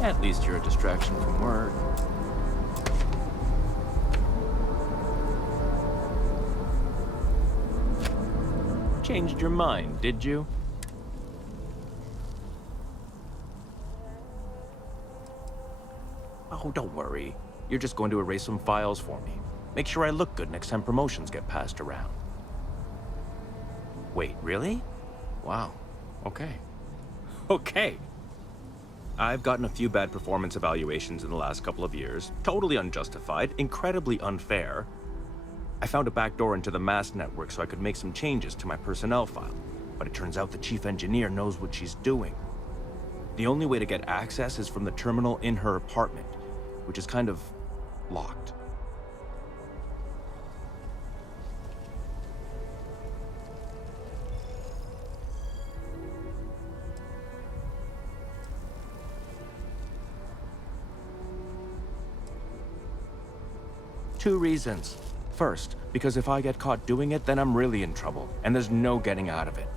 At least you're a distraction from work. Changed your mind, did you? Oh, don't worry. You're just going to erase some files for me. Make sure I look good next time promotions get passed around. Wait, really? Wow. Okay. Okay. I've gotten a few bad performance evaluations in the last couple of years. Totally unjustified, incredibly unfair. I found a backdoor into the mass network so I could make some changes to my personnel file. But it turns out the chief engineer knows what she's doing. The only way to get access is from the terminal in her apartment, which is kind of locked. Two reasons. First, because if I get caught doing it, then I'm really in trouble, and there's no getting out of it.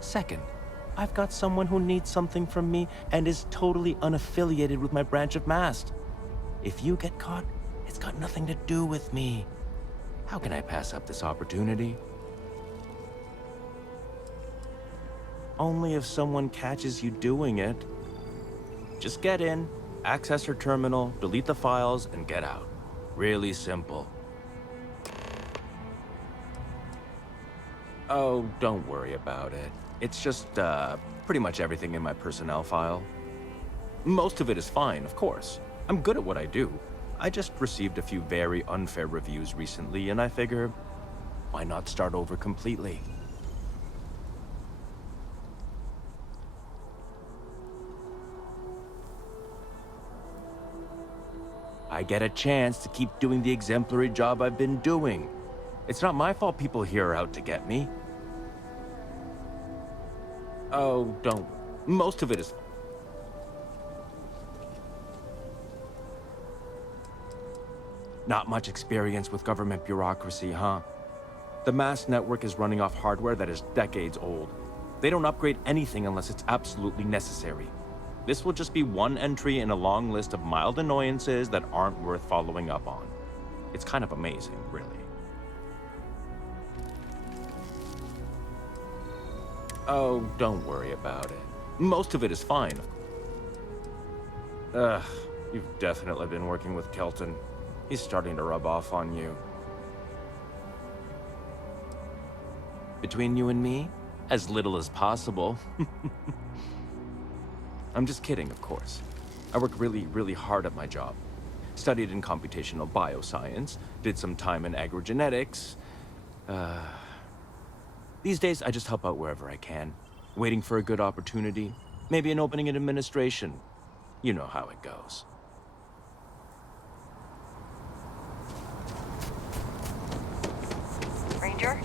Second, I've got someone who needs something from me and is totally unaffiliated with my branch of Mast. If you get caught, it's got nothing to do with me. How can I pass up this opportunity? Only if someone catches you doing it. Just get in, access her terminal, delete the files, and get out. Really simple. Oh, don't worry about it. It's just, pretty much everything in my personnel file. Most of it is fine, of course. I'm good at what I do. I just received a few very unfair reviews recently, and I figure, why not start over completely? I get a chance to keep doing the exemplary job I've been doing. It's not my fault people here are out to get me. Oh, don't. Most of it is... Not much experience with government bureaucracy, huh? The mass network is running off hardware that is decades old. They don't upgrade anything unless it's absolutely necessary. This will just be one entry in a long list of mild annoyances that aren't worth following up on. It's kind of amazing, really. Oh, don't worry about it. Most of it is fine. You've definitely been working with Kelton. He's starting to rub off on you. Between you and me, as little as possible. I'm just kidding, of course. I work really, really hard at my job. Studied in computational bioscience, did some time in agrogenetics. These days, I just help out wherever I can. Waiting for a good opportunity. Maybe an opening in administration. You know how it goes. Ranger?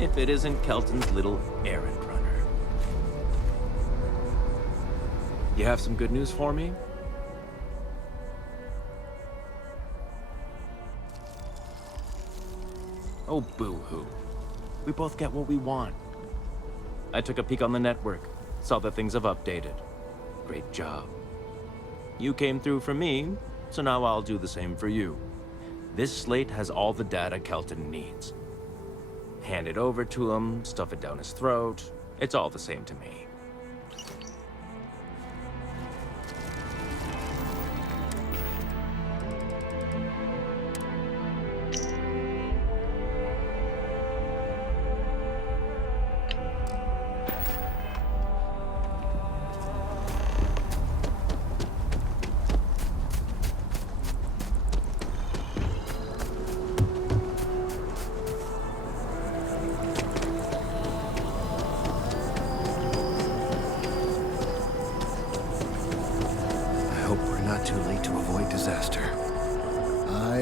If it isn't Kelton's little errand runner. You have some good news for me? Oh, boo-hoo. We both get what we want. I took a peek on the network, saw that things have updated. Great job. You came through for me, so now I'll do the same for you. This slate has all the data Kelton needs. Hand it over to him, stuff it down his throat. It's all the same to me.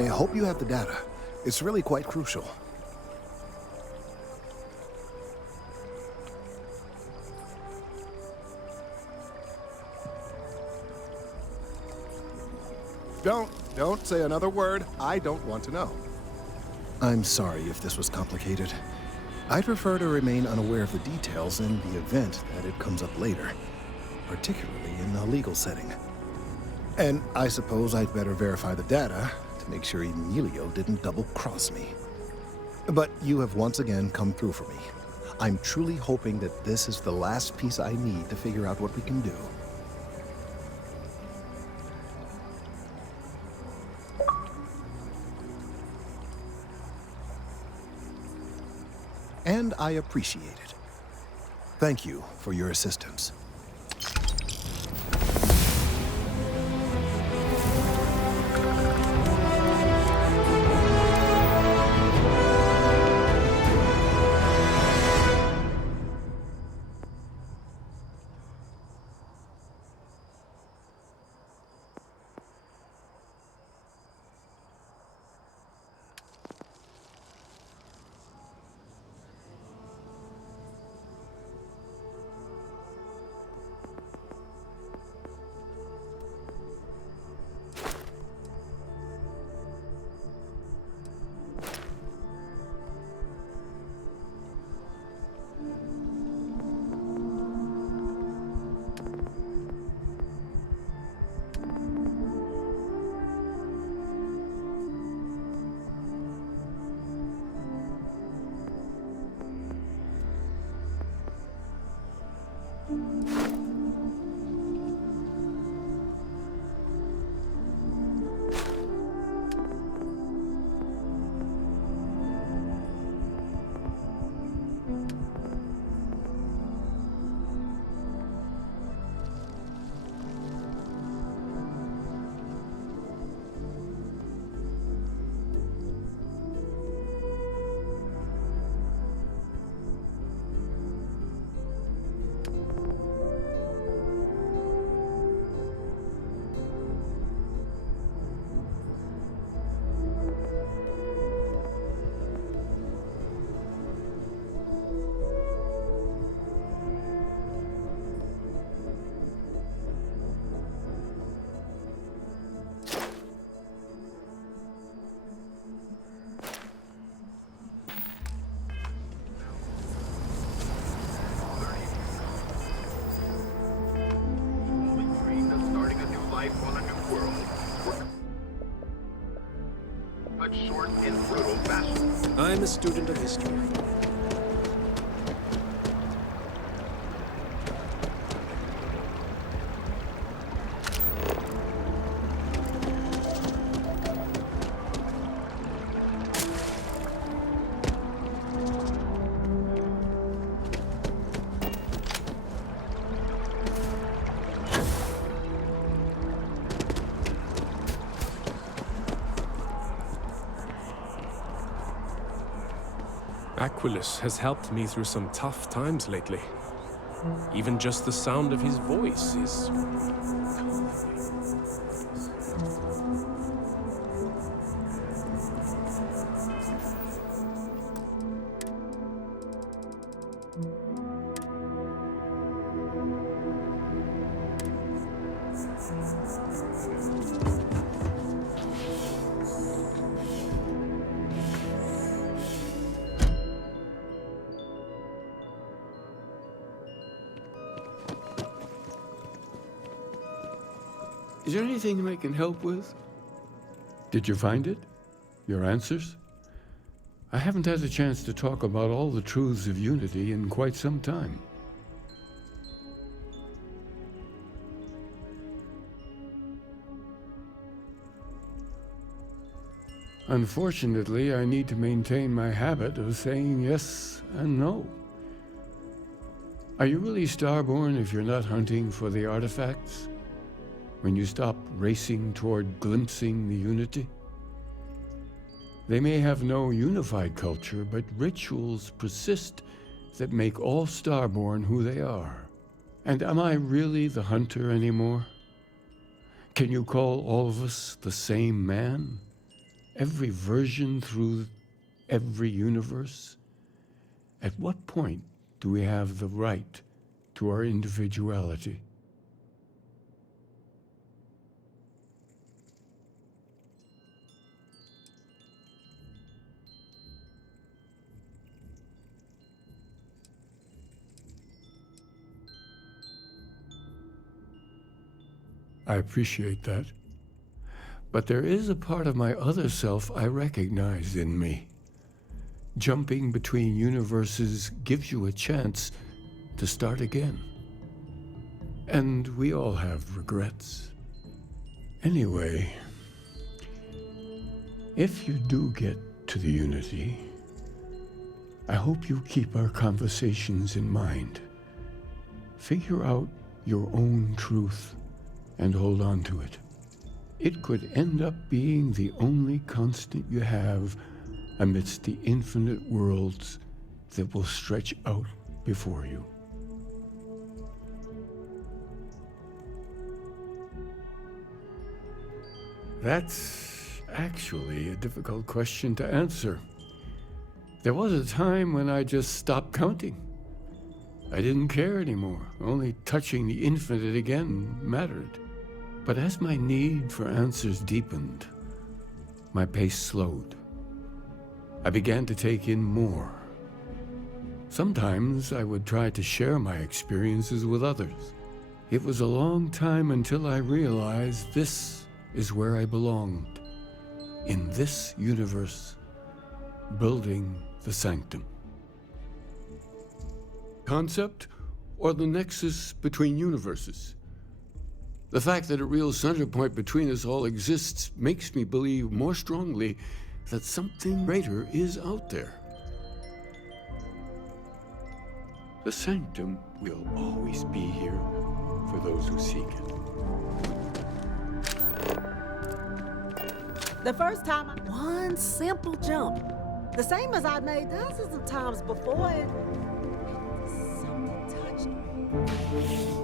Hope you have the data. It's really quite crucial. Don't say another word. I don't want to know. I'm sorry if this was complicated. I'd prefer to remain unaware of the details in the event that it comes up later, particularly in a legal setting. And I suppose I'd better verify the data to make sure Emilio didn't double-cross me. But you have once again come through for me. I'm truly hoping that this is the last piece I need to figure out what we can do. and I appreciate it. Thank you for your assistance. I'm a student of history. Aquilus has helped me through some tough times lately. Even just the sound of his voice is... Is there anything I can help with? Did you find it? Your answers? I haven't had a chance to talk about all the truths of unity in quite some time. Unfortunately, I need to maintain my habit of saying yes and no. Are you really Starborn if you're not hunting for the artifacts? When you stop racing toward glimpsing the unity? They may have no unified culture, but rituals persist that make all Starborn who they are. And am I really the hunter anymore? Can you call all of us the same man? Every version through every universe? At what point do we have the right to our individuality? I appreciate that. But there is a part of my other self I recognize in me. Jumping between universes gives you a chance to start again. And we all have regrets. Anyway, if you do get to the unity, I hope you keep our conversations in mind. Figure out your own truth and hold on to it. It could end up being the only constant you have amidst the infinite worlds that will stretch out before you. That's actually a difficult question to answer. There was a time when I just stopped counting. I didn't care anymore. Only touching the infinite again mattered. But as my need for answers deepened, my pace slowed. I began to take in more. Sometimes I would try to share my experiences with others. It was a long time until I realized this is where I belonged. In this universe, building the sanctum. Concept or the nexus between universes? The fact that a real center point between us all exists makes me believe more strongly that something greater is out there. The sanctum will always be here for those who seek it. The first time, one simple jump. The same as I made dozens of times before, and something touched me.